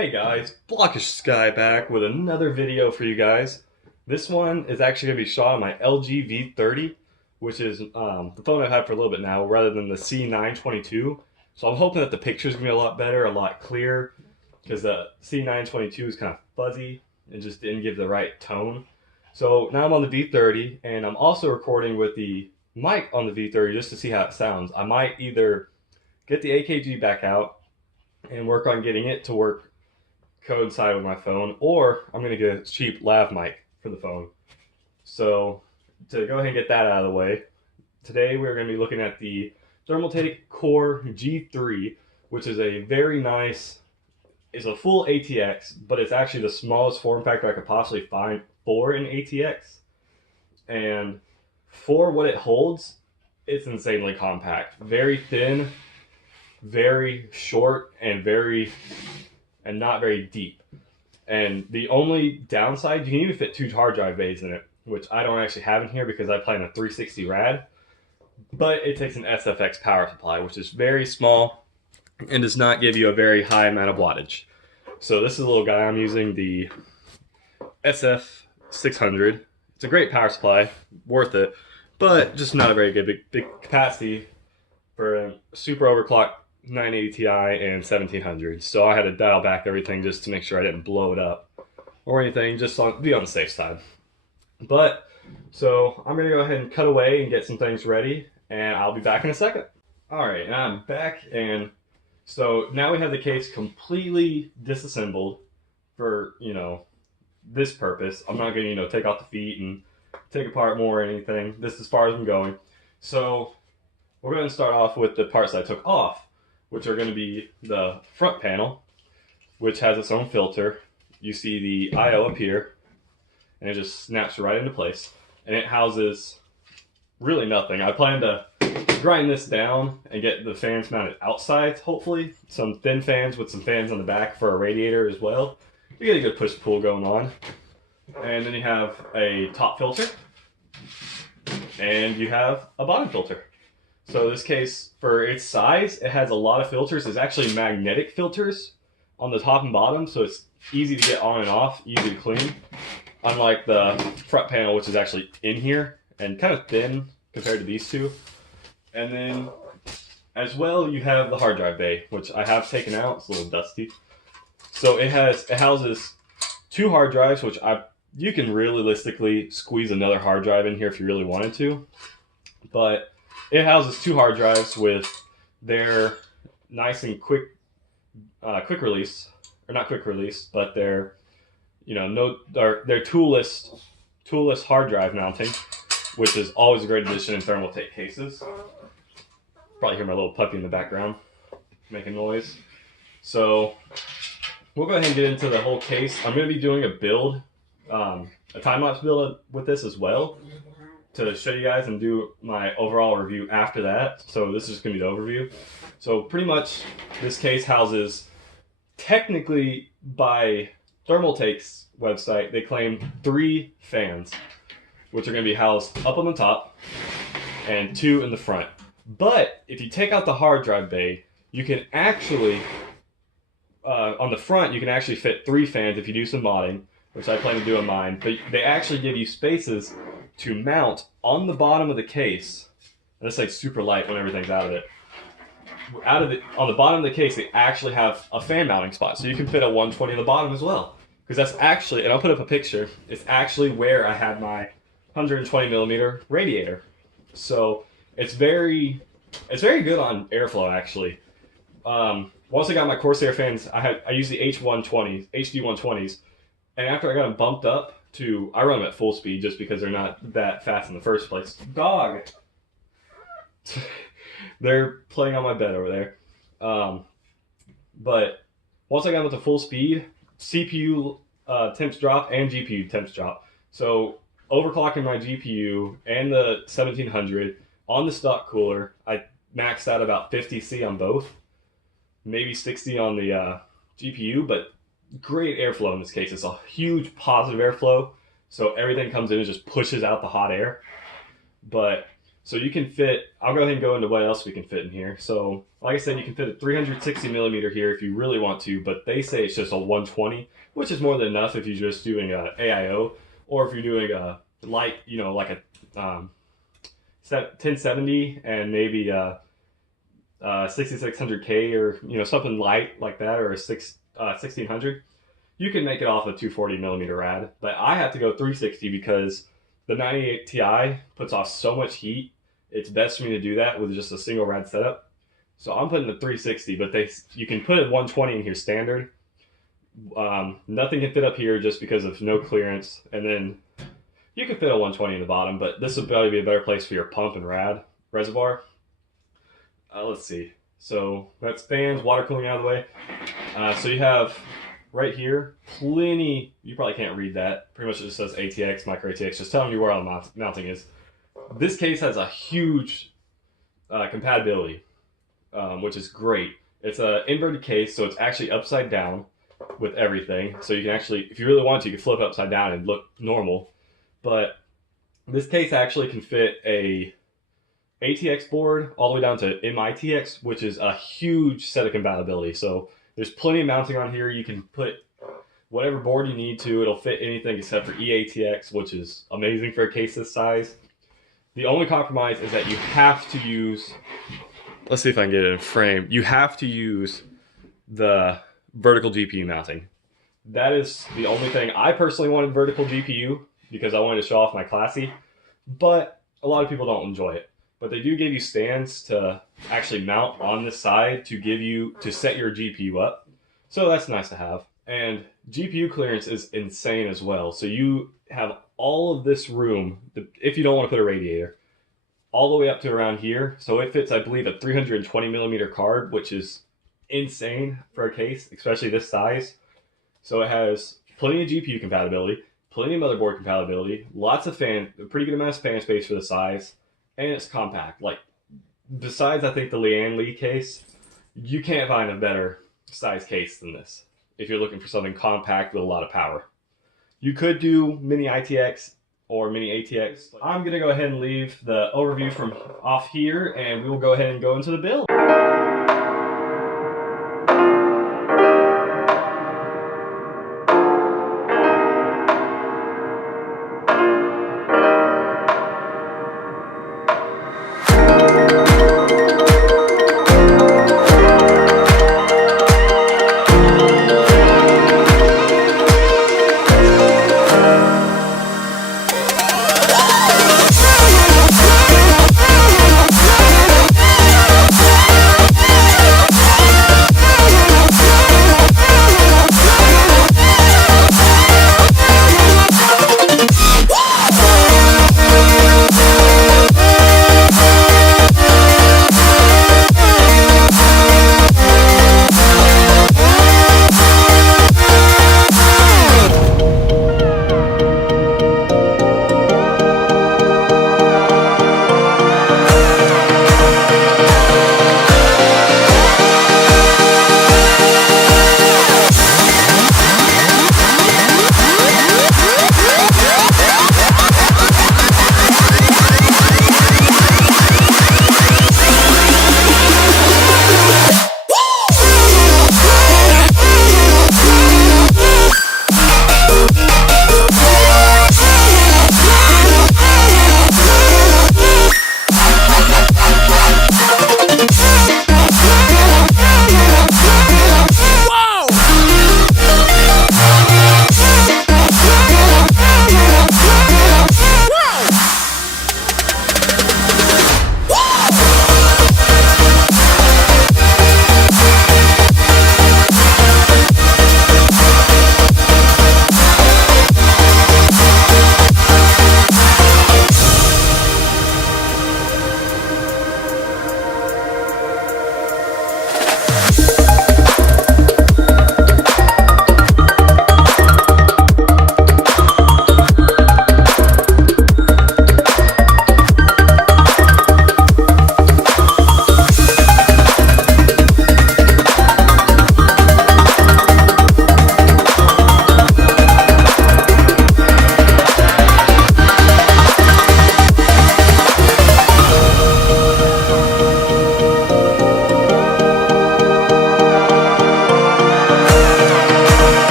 Hey guys, Blockish Sky back with another video for you guys. This one is actually going to be shot on my LG V30, which is the phone I've had for a little bit now, rather than the C922. So I'm hoping that the picture's going to be a lot better, a lot clearer, because the C922 is kind of fuzzy and just didn't give the right tone. So now I'm on the V30, and I'm also recording with the mic on the V30 just to see how it sounds. I might either get the AKG back out and work on getting it to work coincide with my phone, or I'm going to get a cheap lav mic for the phone. So to go ahead and get that out of the way, today we're going to be looking at the Thermaltake Core G3, which is a very nice, it's a full ATX, but it's actually the smallest form factor I could possibly find for an ATX. And for what it holds, it's insanely compact. Very thin, very short, and not very deep. And the only downside, you can even fit 2 hard drive bays in it, which I don't actually have in here because I play on a 360 rad. But it takes an SFX power supply, which is very small and does not give you a very high amount of wattage. So this is a little guy I'm using, the SF600. It's a great power supply, worth it, but just not a very good big capacity for a super overclocked 980 Ti and 1700. So I had to dial back everything just to make sure I didn't blow it up or anything, just be on the safe side. But so I'm gonna go ahead and cut away and get some things ready, and I'll be back in a second. All right, and I'm back, and so now we have the case completely disassembled for this purpose. I'm not gonna take off the feet and take apart more or anything. This is as far as I'm going. So we're going to start off with the parts that I took off, which are going to be the front panel, which has its own filter. You see the I/O up here, and it just snaps right into place. And it houses really nothing. I plan to grind this down and get the fans mounted outside, hopefully. Some thin fans with some fans on the back for a radiator as well. You get a good push-pull going on. And then you have a top filter, and you have a bottom filter. So this case, for its size, it has a lot of filters. It's actually magnetic filters on the top and bottom, so it's easy to get on and off, easy to clean. Unlike the front panel, which is actually in here and kind of thin compared to these two. And then, as well, you have the hard drive bay, which I have taken out. It's a little dusty. So it houses 2 hard drives, which you can realistically squeeze another hard drive in here if you really wanted to. But it houses 2 hard drives with their nice and quick release, or not quick release, but their their toolless hard drive mounting, which is always a great addition in Thermaltake cases. Probably hear my little puppy in the background making noise. So we'll go ahead and get into the whole case. I'm going to be doing a build, a time-lapse build with this as well, to show you guys and do my overall review after that. So this is going to be the overview. So pretty much this case houses, technically by Thermaltake's website, they claim 3 fans, which are going to be housed up on the top and 2 in the front. But if you take out the hard drive bay, you can actually, on the front, you can actually fit 3 fans if you do some modding, which I plan to do on mine. But they actually give you spaces to mount on the bottom of the case. And this thing's super light when everything's out of it. On the bottom of the case, they actually have a fan mounting spot, so you can fit a 120 on the bottom as well. Because that's actually, and I'll put up a picture, it's actually where I had my 120 millimeter radiator. So it's very good on airflow actually. Once I got my Corsair fans, I use the H120s, HD120s, and after I got them bumped up to, I run them at full speed just because they're not that fast in the first place. Dog! They're playing on my bed over there. But once I got them to full speed, CPU temps drop and GPU temps drop. So overclocking my GPU and the 1700 on the stock cooler, I maxed out about 50C on both. Maybe 60 on the GPU, but great airflow in this case. It's a huge positive airflow, so everything comes in and just pushes out the hot air. But So you can fit, I'll go ahead and go into what else we can fit in here. So like I said, you can fit a 360 millimeter here if you really want to, but they say it's just a 120, which is more than enough if you're just doing a AIO, or if you're doing a light, you know, like a 1070 and maybe 6600K, or you know, something light like that, or a 1600. You can make it off a 240 millimeter rad, but I have to go 360 because the 98 Ti puts off so much heat. It's best for me to do that with just a single rad setup. So I'm putting the 360, but you can put a 120 in here standard. Nothing can fit up here just because of no clearance, and then you can fit a 120 in the bottom, but this would probably be a better place for your pump and rad reservoir. Let's see. So that's fans, water cooling out of the way. So you have right here plenty. You probably can't read that. Pretty much it just says ATX, micro ATX, just telling you where all the mounting is. This case has a huge compatibility, which is great. It's an inverted case, so it's actually upside down with everything. So you can actually, if you really want to, you can flip it upside down and look normal. But this case actually can fit a ATX board all the way down to MITX, which is a huge set of compatibility. So there's plenty of mounting on here. You can put whatever board you need to. It'll fit anything except for EATX, which is amazing for a case this size. The only compromise is that you have to use, let's see if I can get it in frame. You have to use the vertical GPU mounting. That is the only thing. I personally wanted vertical GPU because I wanted to show off my classy, but a lot of people don't enjoy it. But they do give you stands to actually mount on this side to set your GPU up. So that's nice to have. And GPU clearance is insane as well. So you have all of this room, if you don't want to put a radiator, all the way up to around here. So it fits, I believe, a 320 millimeter card, which is insane for a case, especially this size. So it has plenty of GPU compatibility, plenty of motherboard compatibility, lots of a pretty good amount of fan space for the size. And it's compact. Like, besides, I think, the Lian Li case, you can't find a better size case than this if you're looking for something compact with a lot of power. You could do mini ITX or mini ATX. I'm going to go ahead and leave the overview from off here, and we will go ahead and go into the build.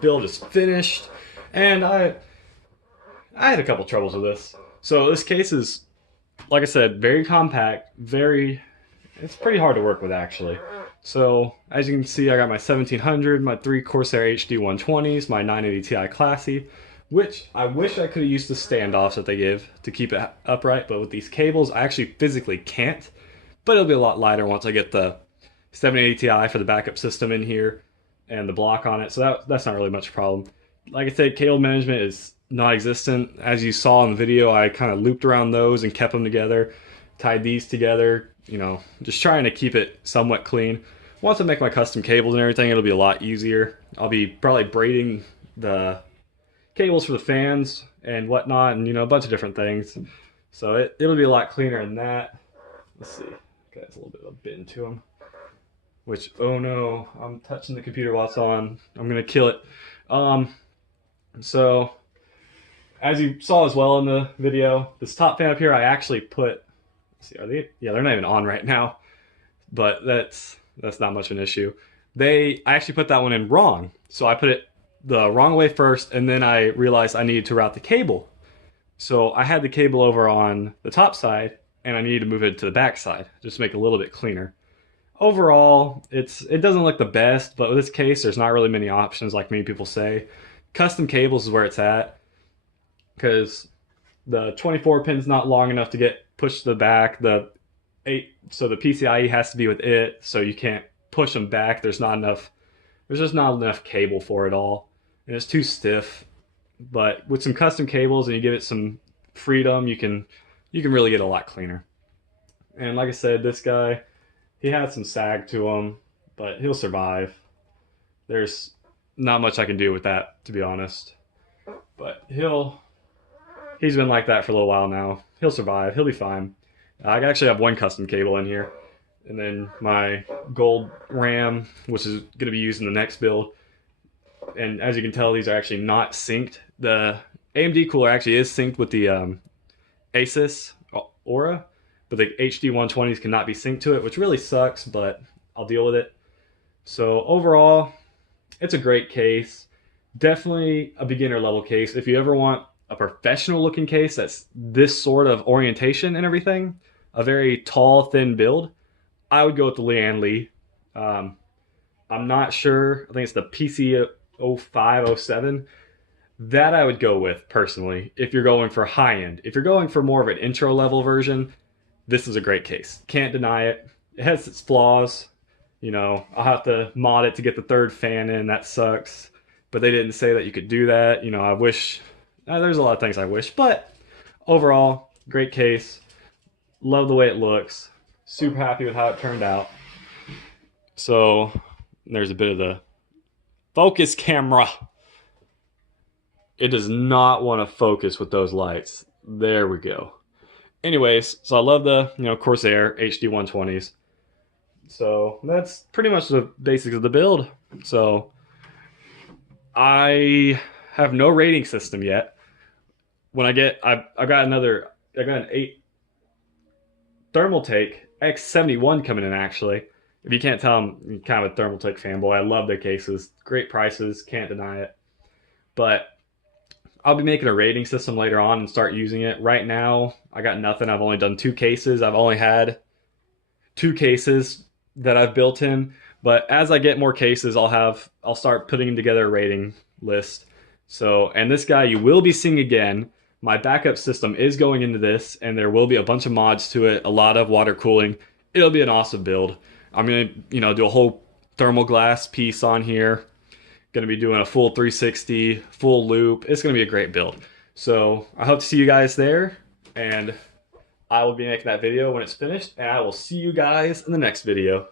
build is finished, and I had a couple troubles with this. So this case is, like I said, very compact, it's pretty hard to work with actually. So as you can see, I got my 1700, my 3 Corsair HD 120s, my 980 Ti Classy, which I wish I could have used the standoffs that they give to keep it upright, but with these cables, I actually physically can't. But it'll be a lot lighter once I get the 780 Ti for the backup system in here and the block on it, so that's not really much of a problem. Like I said, cable management is non-existent. As you saw in the video, I kind of looped around those and kept them together, tied these together, you know, just trying to keep it somewhat clean. Once I make my custom cables and everything, it'll be a lot easier. I'll be probably braiding the cables for the fans and whatnot, and you know, a bunch of different things. So it'll be a lot cleaner than that. Let's see, okay, it's a little bit of a bend to them. Which, oh no, I'm touching the computer while it's on. I'm gonna kill it. So, as you saw as well in the video, this top fan up here, I actually put, let's see, are they? Yeah, they're not even on right now, but that's not much of an issue. I actually put that one in wrong. So I put it the wrong way first, and then I realized I needed to route the cable. So I had the cable over on the top side, and I needed to move it to the back side, just to make it a little bit cleaner. Overall, it doesn't look the best, but with this case, there's not really many options like many people say. Custom cables is where it's at, because the 24 pin's not long enough to get pushed to the back. So the PCIe has to be with it, so you can't push them back. There's just not enough cable for it all, and it's too stiff. But with some custom cables and you give it some freedom, you can really get a lot cleaner. And like I said, this guy, he had some sag to him, but he'll survive. There's not much I can do with that, to be honest. But he's been like that for a little while now. He'll survive. He'll be fine. I actually have one custom cable in here. And then my gold RAM, which is going to be used in the next build. And as you can tell, these are actually not synced. The AMD cooler actually is synced with the Asus Aura, but the HD 120s cannot be synced to it, which really sucks, but I'll deal with it. So overall, it's a great case. Definitely a beginner level case. If you ever want a professional looking case that's this sort of orientation and everything, a very tall, thin build, I would go with the Lian Li. I'm not sure. I think it's the PC0507. That I would go with personally if you're going for high end. If you're going for more of an intro level version, this is a great case. Can't deny it. It has its flaws. You know, I'll have to mod it to get the third fan in. That sucks. But they didn't say that you could do that. You know, I wish. There's a lot of things I wish. But overall, great case. Love the way it looks. Super happy with how it turned out. So there's a bit of the focus camera. It does not want to focus with those lights. There we go. Anyways, so I love the Corsair HD 120s. So that's pretty much the basics of the build. So I have no rating system yet. When I got an 8 Thermaltake X71 coming in actually. If you can't tell, I'm kind of a Thermaltake fanboy. I love their cases. Great prices, can't deny it. But I'll be making a rating system later on and start using it. Right now, I got nothing. I've only done 2 cases. I've only had 2 cases that I've built in. But as I get more cases, I'll start putting together a rating list. So, and this guy you will be seeing again. My backup system is going into this, and there will be a bunch of mods to it, a lot of water cooling. It'll be an awesome build. I'm gonna, do a whole thermal glass piece on here. Gonna be doing a full 360, full loop. It's gonna be a great build. So I hope to see you guys there, and I will be making that video when it's finished, and I will see you guys in the next video.